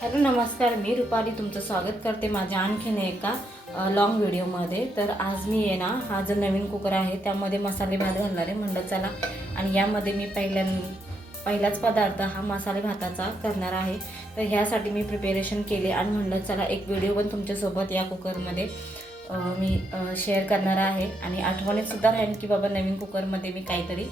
Hello नमस्कार. मी रुपाली तुमचं स्वागत करते माझ्या आणखीन एका लॉंग व्हिडिओमध्ये तर आज मी आहे ना हा जो नवीन कुकर आहे त्यामध्ये मसाले भात घालणार आहे म्हणलं चला. आणि यामध्ये मी पहिल्या पहिलाच पदार्थ हा मसाले भाताचा करणार आहे. तर ह्यासाठी मी प्रिपेरेशन केले आणि म्हणलं चला एक व्हिडिओ पण तुमच्यासोबत या कुकरमध्ये मी शेअर करणार आहे. आणि आठवणीतसुद्धा राहील की बाबा नवीन कुकरमध्ये मी काहीतरी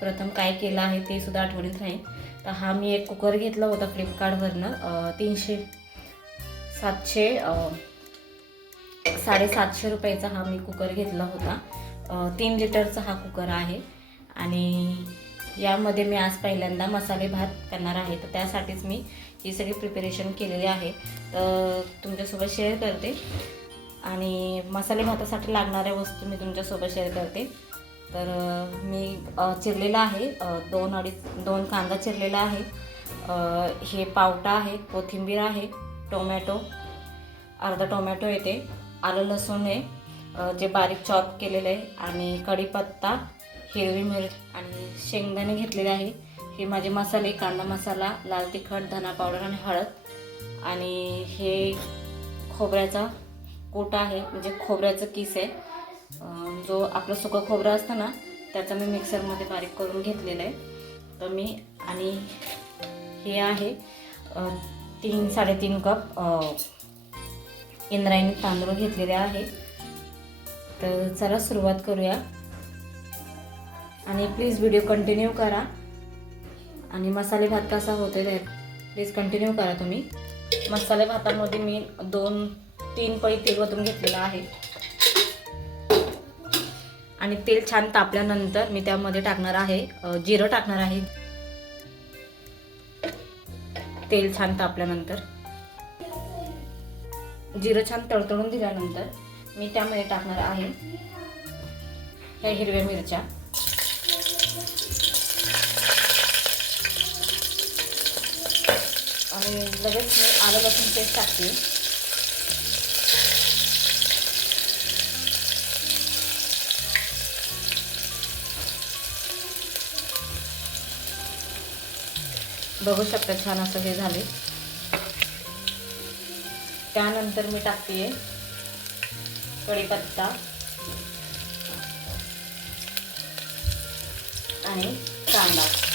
प्रथम काय केलं आहे ते सुद्धा आठवणीत राहील तर हा मी एक कुकर घेतला होता फ्लिपकार्टवरनं तीनशे सातशे साडेसातशे रुपयाचा हा मी कुकर घेतला होता. तीन लिटरचा हा कुकर आहे आणि यामध्ये मी आज पहिल्यांदा मसाले भात करणार आहे. तर त्यासाठीच मी ही सगळी प्रिपरेशन केलेली आहे. तर तुमच्यासोबत शेअर करते आणि मसाले भातासाठी लागणाऱ्या वस्तू मी तुमच्यासोबत शेअर करते. तर मी चिरलेलं चिरलेला आहे. दोन अडीच दोन कांदा चिरलेला आहे. हे पावटा आहे कोथिंबीर आहे टोमॅटो अर्धा टोमॅटो येते आलं लसूण आहे जे बारीक चॉप केलेलं आहे आणि कढीपत्ता हिरवी मिरच आणि शेंगदाणे घेतलेले आहे. हे माझे मसाले कांदा मसाला लाल तिखट धना पावडर आणि हळद. आणि हे खोबऱ्याचा कोटा आहे म्हणजे खोबऱ्याचं किस आहे. जो आपलं सुकं खोबरं असतं ना त्याचं मी मिक्सरमध्ये बारीक करून घेतलेलं आहे. तर मी आणि हे आहे तीन साडेतीन कप इंद्रायणी तांदूळ घेतलेले आहे. तर चला सुरुवात करूया. आणि प्लीज व्हिडिओ कंटिन्यू करा. आणि मसाले भात कसा होतो ते प्लीज कंटिन्यू करा तुम्ही. मसाले भातामध्ये मी दोन तीन पळी तेल वतून घेतलेलं आहे. आणि तेल छान तापल्यानंतर मी त्यामध्ये टाकणार आहे जिरं टाकणार आहे. तेल छान तापल्यानंतर. जिरं छान तळतळून दिल्यानंतर मी त्यामध्ये टाकणार आहे ह्या हिरव्या मिरच्या. आणि लगेच मी आलं लसूण पेस्ट टाकते. बघू शकता छान असं हे झाले. त्यानंतर मी टाकते कढीपत्ता. आणि कांदा.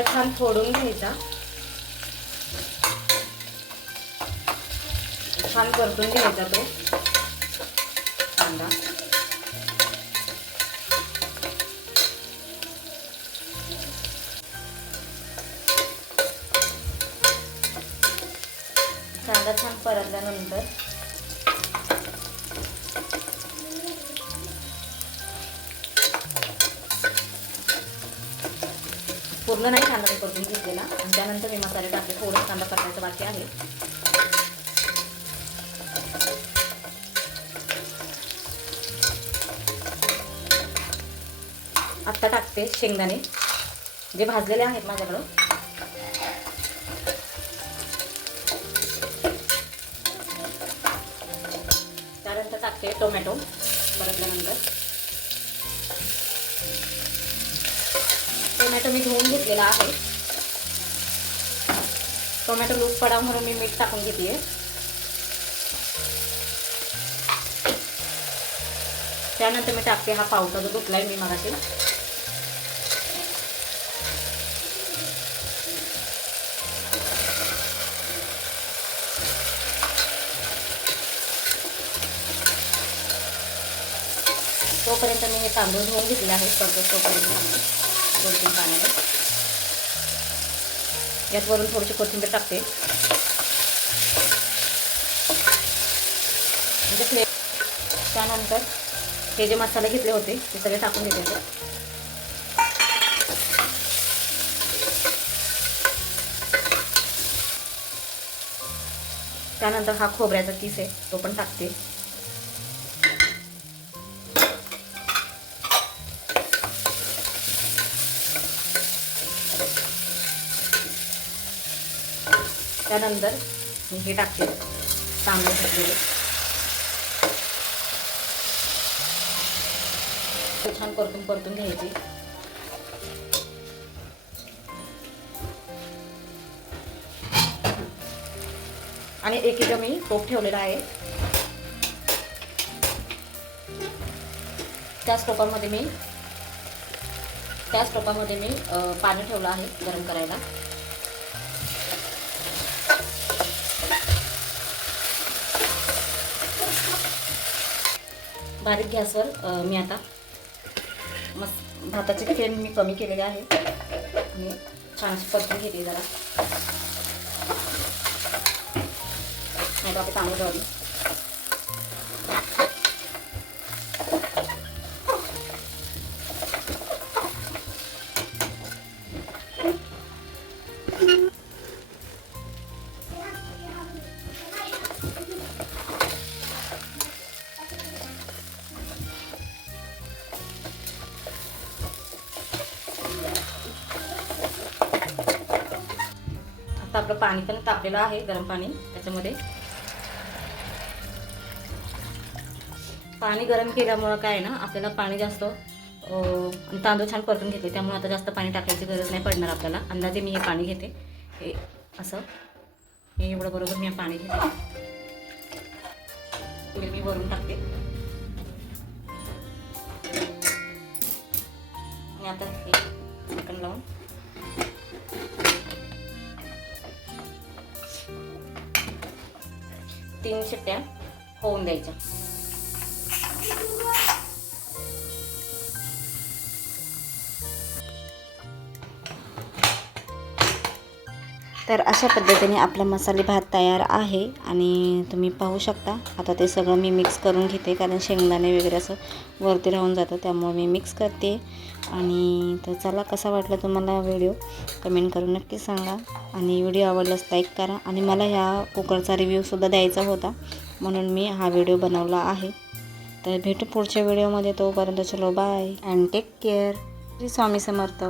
कांदा छान फोडून घ्यायचा. छान परतून घ्यायचा तो. कांदा. कांदा छान परतल्यानंतर पूर्ण नाही कांदा मी परतून घेतलेला. आणि त्यानंतर मी मसाले टाकले. थोडं कांदा परतायचा बाकी आहे. आत्ता टाकते शेंगदाणे. जे भाजलेले आहेत माझ्याकडं. त्यानंतर टाकते टोमॅटो परतल्यानंतर. टोमॅटो मी धुवून घेतलेला आहे. टोमॅटो लूप पडा म्हणून मी मीठ टाकून घेते त्यानंतर मी टाकते हा पावटा जो धुतलाय मी मगाशी. तोपर्यंत मी हे तांदूळ धुवून घेतले आहेत. परत तोपर्यंत दोन तीन पाण्याने. यात वरून थोडीशी कोथिंबीर टाकते. म्हणजे फ्ले त्यानंतर हे जे मसाले घेतले होते ते सगळे टाकून घेते त्यानंतर हा खोबऱ्याचा किस आहे तो पण टाकते. त्यानंतर मी हे टाकते तांदूळ घेतलेले छान परतून परतून घ्यायची. आणि एक मी टोप ठेवलेला आहे. त्याच टोपामध्ये मी त्याच टोपामध्ये मी पाणी ठेवलं आहे गरम करायला. बारीक गॅसवर मी आता मस्त भाताचे फ्लेम मी कमी केलेले आहे. आणि छान अशी परतून घेते जरा. नाही तर आपले तांदूळ आपलं पाणी पण तापलेलं आहे गरम पाणी. त्याच्यामध्ये पाणी गरम केल्यामुळं काय आहे ना आपल्याला पाणी जास्त तांदूळ छान परतून घेते त्यामुळे आता जास्त पाणी टाकायची गरज नाही पडणार आपल्याला. अंदाजे मी हे पाणी घेते. हे असं. हे एवढं बरोबर मी पाणी घेते. मी वरून टाकते. आणि आता हे लावून तीन शिट्ट्या होऊन द्यायच्या. तर अशा पद्धतीने आपला मसाले भात तयार आहे आणि तुम्ही पाहू शकता. आता ते सगळं मी मिक्स करून घेते कारण शेंगदाणे वगैरे असं वरती राहून जातं त्यामुळे मी मिक्स करते. आणि तर चला कसा वाटला तुम्हाला व्हिडिओ कमेंट करून नक्की सांगा. आणि व्हिडिओ आवडल्यास लाईक करा. आणि मला ह्या कुकरचा रिव्ह्यूसुद्धा द्यायचा होता. म्हणून मी हा व्हिडिओ बनवला आहे. तर भेटू पुढच्या व्हिडिओमध्ये तोपर्यंत चलो bye and take care Shri Swami Samarth.